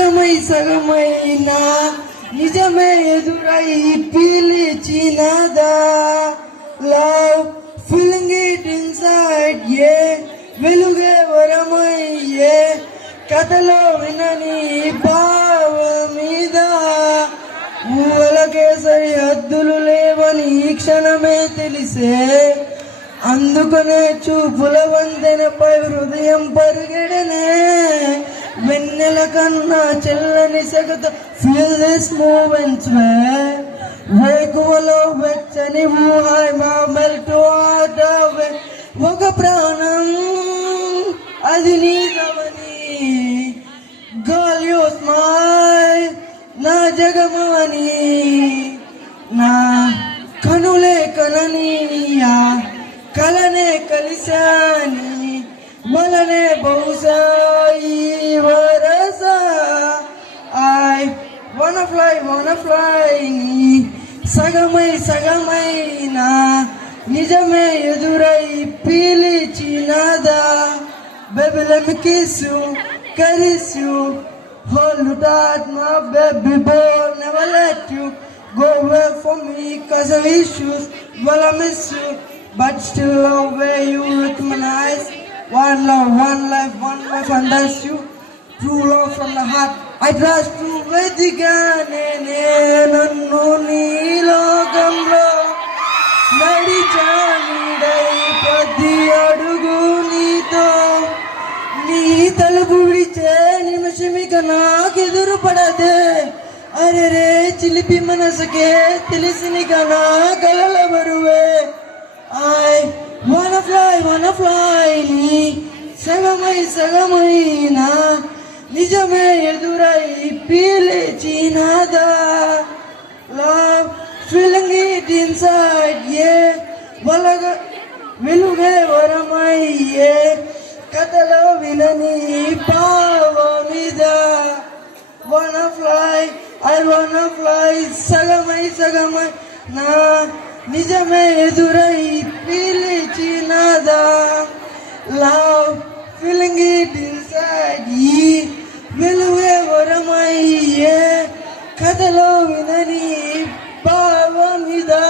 సగమై సగమైనా నిజమే ఎదురై పిలిచినదా love feeling it inside ఏ వెలుగే వరమయ్యే కథలో వినని భావమీద ఊహలకే సరిహద్దులు లేవని ఈ క్షణమే తెలిసే అందుకనే చూపుల వంతెనపై హృదయం పరిగెడనే వెన్నెల కన్నా చెల్లని సెగత ఫీల్ దిస్ మూమెంట్స్ వేకువలో వెచ్చని ఊహాయ్ మా మెల్ట్ వాటవే ఒక ప్రాణం అది నీదవని గర్ల్ యు స్మైల్ నా జగమవని నా కనులే కలనీయా కలనే కలిశాని వలనే బహుశా ఈ వరస ఐ wanna fly నీ సగమై సగమైనా నిజమే ఎదురై పిలిచినదా baby let me kiss you caress you hold you tight my baby boy never let you go away from me cause of issues well I miss you but still love where you with my eyes one love one life and that's you true love from the heart I trust you వెతికానే నన్ను నీ లోకంలో నడిచానిడై ప్రతి అడుగు నీతో నీ తలుపు విడిచే నిమిషమిక నాకెదురు పడదే అరే రే చిలిపి మనసుకే తెలిసినిక నా కలల బరువే ఐ wanna fly నీ సగమై సగమైనా నిజమే ఎదురై పిలిచినదా లవ్ ఫీలింగ్ ఇట్ ఇన్సైడ్ ఏ వెలుగే వరమయ్యే కథలో వినని భావమిద wanna fly I wanna fly సగమై నా నిజమే ఎదురై పిలిచినదా లవ్ ఫీలింగ్ ఇట్ ఇన్సైడ్ ఈ వెలుగే వరమయ్యే కథలో వినని భావమిదా